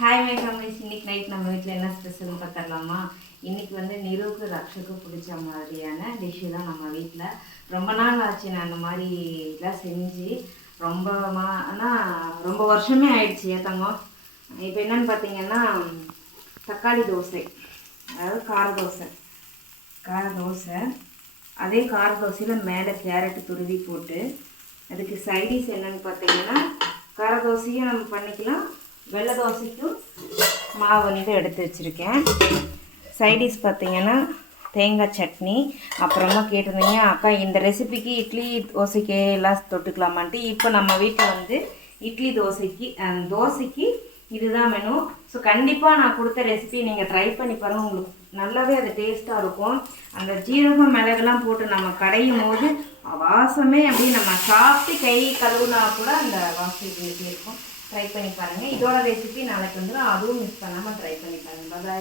Hi my families, இன்னைக்கு night நம்ம வீட்டில் என்ன ஸ்பெஷல்னு பார்த்துடலாமா? இன்னைக்கு வந்து நிருவுக்கு ரக்ஷுக்கு பிடிச்ச மாதிரியான டிஷ்ஷு தான் நம்ம வீட்டில். ரொம்ப நாள் ஆச்சு நான் அந்த மாதிரிலாம் செஞ்சு. ஆனால் ரொம்ப வருஷமே ஆயிடுச்சு ஏத்தங்கம். இப்போ என்னென்னு பார்த்தீங்கன்னா தக்காளி தோசை, அதாவது கார தோசை. அதே கார தோசையில் மேலே கேரட்டு துருவி போட்டு, அதுக்கு சைடிஷ் என்னென்னு பார்த்தீங்கன்னா கார தோசையும் நம்ம பண்ணிக்கலாம், வெள்ளை தோசைக்கும் மாவு வந்து எடுத்து வச்சுருக்கேன். சைடிஷ் பார்த்திங்கன்னா தேங்காய் சட்னி. அப்புறமா கேட்டிருந்தீங்க, அக்கா இந்த ரெசிபிக்கு இட்லி தோசைக்கு எல்லாம் தொட்டுக்கலாமான்ட்டு. இப்போ நம்ம வீட்டில் வந்து இட்லி தோசைக்கு இதுதான் மெனு. ஸோ கண்டிப்பாக நான் கொடுத்த ரெசிபி நீங்கள் ட்ரை பண்ணி பாருங்கள், உங்களுக்கு நல்லாவே அது டேஸ்ட்டாக இருக்கும். அந்த ஜீரகம் மிளகுலாம் போட்டு நம்ம கடையும் போது வாசமே அப்படி நம்ம சாப்பிட்டு கை கழுவுனா கூட அந்த வாசம் இருக்கும். ட்ரை பண்ணி பாருங்கள். இதோட ரெசிபி நாளைக்கு வந்துடும், அதுவும் மிஸ் பண்ணாமல் ட்ரை பண்ணி பாருங்கள். பாய்.